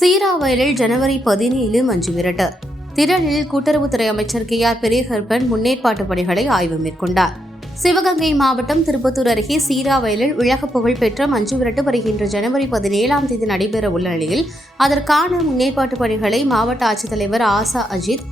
சீராவயலில் ஜனவரி 17 மஞ்சு விரட்டு. திரளில் கூட்டுறவுத்துறை அமைச்சர் KR பெரியகருப்பன் முன்னேற்பாட்டு பணிகளை ஆய்வு மேற்கொண்டார். சிவகங்கை மாவட்டம் திருப்பத்தூர் அருகே சீராவயலில் உலக புகழ் பெற்ற மஞ்சு விரட்டு வருகின்ற ஜனவரி 17 நடைபெற உள்ள நிலையில் அதற்கான முன்னேற்பாட்டு பணிகளை மாவட்ட ஆட்சித்தலைவர் ஆசா அஜித்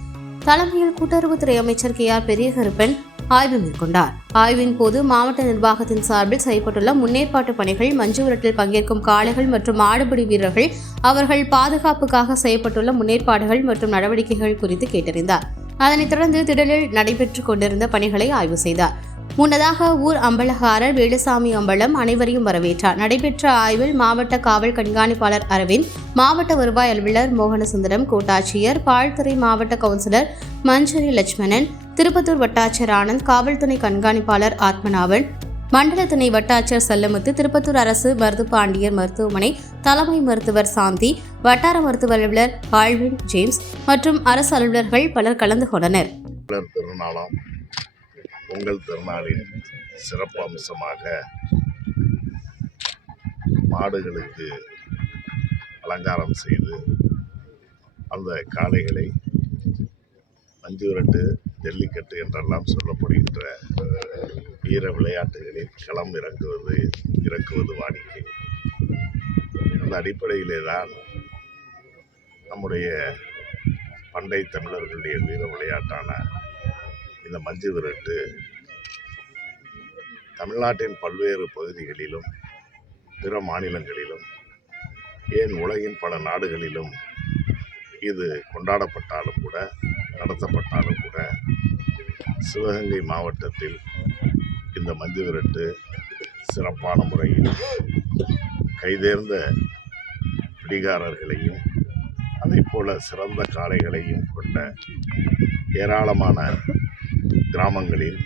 தலைமையில் கூட்டுறவுத்துறை அமைச்சர் KR பெரியகருப்பன் ஆய்வு மேற்கொண்டார். ஆய்வின் போது மாவட்ட நிர்வாகத்தின் சார்பில் செய்யப்பட்டுள்ள முன்னேற்பாட்டு பணிகள், மஞ்சு விரட்டில் பங்கேற்கும் காளைகள் மற்றும் மாடுபிடி வீரர்கள் அவர்கள் பாதுகாப்புக்காக செய்யப்பட்டுள்ள முன்னேற்பாடுகள் மற்றும் நடவடிக்கைகள் குறித்து கேட்டறிந்தார். அதனைத் தொடர்ந்து திடலில் நடைபெற்றுக் கொண்டிருந்த பணிகளை ஆய்வு செய்தார். முன்னதாக ஊர் அம்பலகாரர் வேலுசாமி அம்பலம் அனைவரையும் வரவேற்றார். நடைபெற்ற ஆய்வில் மாவட்ட காவல் கண்காணிப்பாளர் அரவிந்த், மாவட்ட வருவாய் அலுவலர் மோகனசுந்தரம், கோட்டாட்சியர், பாழ்துறை மாவட்ட கவுன்சிலர் மஞ்சரி லட்சுமணன், திருப்பத்தூர் வட்டாட்சியர் ஆனந்த், காவல்துறை கண்காணிப்பாளர் ஆத்மநாபன், மண்டல துணை வட்டாட்சியர் செல்லமுத்து, திருப்பத்தூர் அரசு மருதுபாண்டியர் மருத்துவமனை தலைமை மருத்துவர் சாந்தி, வட்டார மருத்துவ அலுவலர் ஆல்வின் ஜேம்ஸ் மற்றும் அரசு அலுவலர்கள் பலர் கலந்து கொண்டனர். பொங்கல் திருநாளின் சிறப்பு அம்சமாக மாடுகளுக்கு அலங்காரம் செய்து அந்த காளைகளை மஞ்சு விரட்டு, ஜல்லிக்கட்டு என்றெல்லாம் சொல்லப்படுகின்ற வீர விளையாட்டுகளில் களம் இறக்குவது வாடிக்கை. அந்த அடிப்படையிலே தான் நம்முடைய பண்டை தமிழர்களுடைய வீர விளையாட்டான இந்த மஞ்சு விரட்டு தமிழ்நாட்டின் பல்வேறு பகுதிகளிலும் பிற மாநிலங்களிலும் ஏன் உலகின் பல நாடுகளிலும் இது கொண்டாடப்பட்டாலும் கூட, நடத்தப்பட்டாலும் கூட, சிவகங்கை மாவட்டத்தில் இந்த மஞ்சு விரட்டு சிறப்பான முறையில் கைதேர்ந்த பிடிகாரர்களையும் அதைப்போல சிறந்த காளைகளையும் கொண்ட ஏராளமான கிராமங்களில்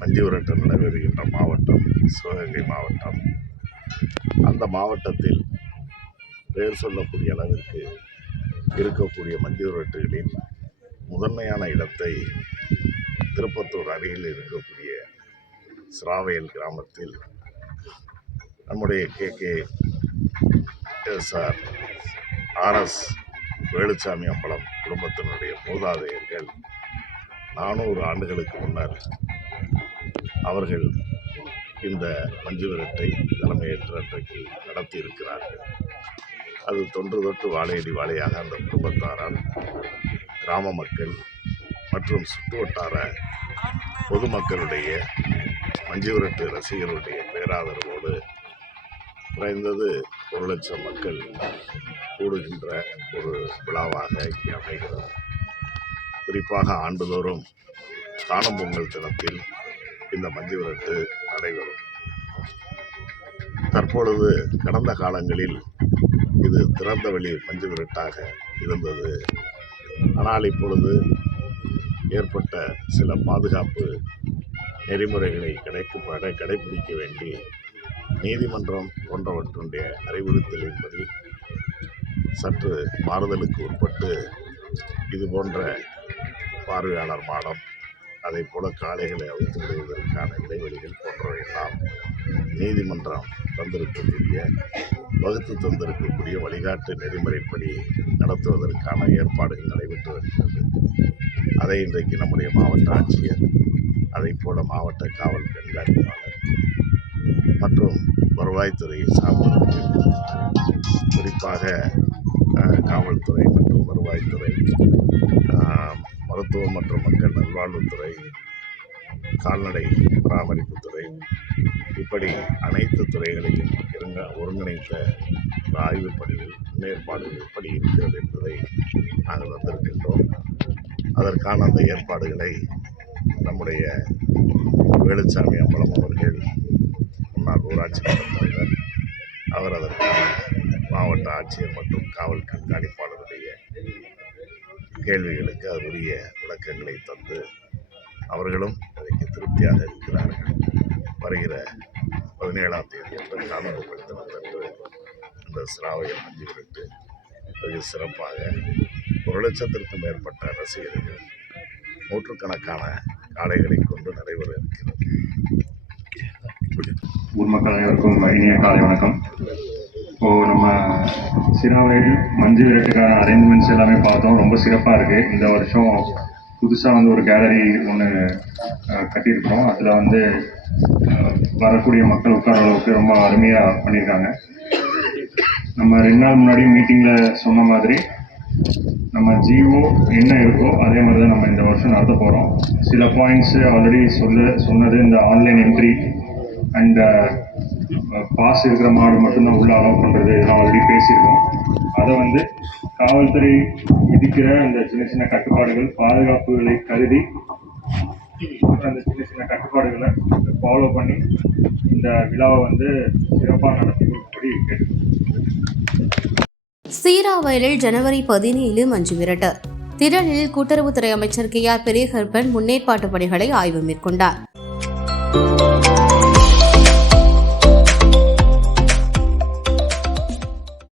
மஞ்சு விரட்டு நடைபெறுகின்ற மாவட்டம் சிவகங்கை மாவட்டம். அந்த மாவட்டத்தில் பெயர் சொல்லக்கூடிய அளவிற்கு இருக்கக்கூடிய மஞ்சு விரட்டுகளின் முதன்மையான இடத்தை திருப்பத்தூர் அருகில் இருக்கக்கூடிய சிராவயல் கிராமத்தில் நம்முடைய KKSR RS வேலுசாமி அம்பலம் குடும்பத்தினுடைய மூதாதையர்கள் 400 ஆண்டுகளுக்கு முன்னர் அவர்கள் இந்த மஞ்சு விரட்டை தலைமையேற்ற அன்றைக்கு நடத்தி இருக்கிறார்கள். அது தொன்று தொட்டு வாழையடி வாழையாக அந்த குடும்பத்தாரால் கிராம மக்கள் மற்றும் சுற்றுவட்டார பொதுமக்களுடைய மஞ்சு விரட்டு ரசிகர்களுடைய பேராதரவோடு குறைந்தது 1,00,000 மக்கள் கூடுகின்ற ஒரு விழாவாக இங்கே அமைகிறது. குறிப்பாக ஆண்டுதோறும் காணும் பொங்கல் தினத்தில் இந்த மஞ்சு விரட்டு நடைபெறும். தற்பொழுது கடந்த காலங்களில் இது திறந்த வெளி மஞ்சு விரட்டாக இருந்தது. ஆனால் இப்பொழுது ஏற்பட்ட சில பாதுகாப்பு நெறிமுறைகளை கடைபிடிக்க வேண்டி நீதிமன்றம் போன்றவற்றுடைய அறிவுறுத்தலின்படி சற்று மாறுதலுக்கு உட்பட்டு இது போன்ற பார்வையாளர் மாடம், அதை போல காளைகளை அவிழ்த்து விடுவதற்கான இடைவெளிகள் போன்றவையெல்லாம் நீதிமன்றம் வகுத்து தந்திருக்கக்கூடிய வழிகாட்டு நெறிமுறைப்படி நடத்துவதற்கான ஏற்பாடுகள் நடைபெற்று வருகிறது. அதை இன்றைக்கு நம்முடைய மாவட்ட ஆட்சியர், அதை போல மாவட்ட காவல் கண்காணிப்பாளர் மற்றும் வருவாய்த்துறையை சார்ந்தவர்கள், குறிப்பாக காவல்துறை மற்றும் வருவாய்த்துறை, மருத்துவம் மற்றும் மக்கள் நல்வாழ்வுத்துறை, கால்நடை பராமரிப்புத்துறை, இப்படி அனைத்து துறைகளையும் ஒருங்கிணைத்த ஆய்வுப் பணிகள், முன்னேற்பாடுகள் எப்படி இருக்கிறது என்பதை நாங்கள் வந்திருக்கின்றோம். அதற்கான அந்த ஏற்பாடுகளை நம்முடைய வேலுசாமி அம்பலம் அவர்கள், முன்னாள் ஊராட்சி மன்ற தலைவர், அவர் அதற்கான மாவட்ட ஆட்சியர் மற்றும் காவல் கண்காணிப்பாளருடைய கேள்விகளுக்கு அவருடைய விளக்கங்களை தந்து அவர்களும் அதற்கு திருப்தியாக இருக்கிறார்கள். வருகிற 17ஆம் தேதி அன்று காணும் பொங்கல் தினத்தன்று இந்த சிராவயல் மஞ்சு விரட்டு வெகு சிறப்பாக 1,00,000க்கும் மேற்பட்ட ரசிகர்கள், நூற்றுக்கணக்கான காளைகளை கொண்டு நடைபெற இருக்கிறது. ஊர் மக்கள் அனைவருக்கும் இனிய காலை வணக்கம். இப்போது நம்ம சிராவையில் மஞ்சு விரட்டுக்கான அரேஞ்ச்மெண்ட்ஸ் எல்லாமே பார்த்தோம். ரொம்ப சிறப்பாக இருக்குது. இந்த வருஷம் புதுசாக வந்து ஒரு கேலரி ஒன்று கட்டியிருக்கிறோம். அதில் வந்து வரக்கூடிய மக்கள் உட்கார அளவுக்கு ரொம்ப அருமையாக பண்ணியிருக்காங்க. நம்ம 2 நாள் முன்னாடி மீட்டிங்கில் சொன்ன மாதிரி நம்ம ஜிஓ என்ன இருக்கோ அதே மாதிரி தான் நம்ம இந்த வருஷம் நடத்த போகிறோம். சில பாயிண்ட்ஸு ஆல்ரெடி சொன்னது இந்த ஆன்லைன் என்ட்ரி அண்ட் பாஸ் இருக்கிற மாடு மட்டும்தான் உள்ள அலோவ் பண்ணுறது, இதெல்லாம் ஆல்ரெடி பேசியிருக்கோம். அதை வந்து காவல்துறை விதிக்கிற அந்த சின்ன சின்ன கட்டுப்பாடுகள், பாதுகாப்புகளை கருதி அந்த சின்ன சின்ன கட்டுப்பாடுகளை ஃபாலோ பண்ணி இந்த விழாவை வந்து சிறப்பாக நடத்தி கொடுக்கும்படி கேட்டுக்கொள்கிறேன். சீராவயலில் ஜனவரி 17 மஞ்சு விரட்டு. திரளில் கூட்டுறவுத்துறை அமைச்சர் KR பெரியகருப்பன் முன்னேற்பாட்டு பணிகளை ஆய்வு மேற்கொண்டார்.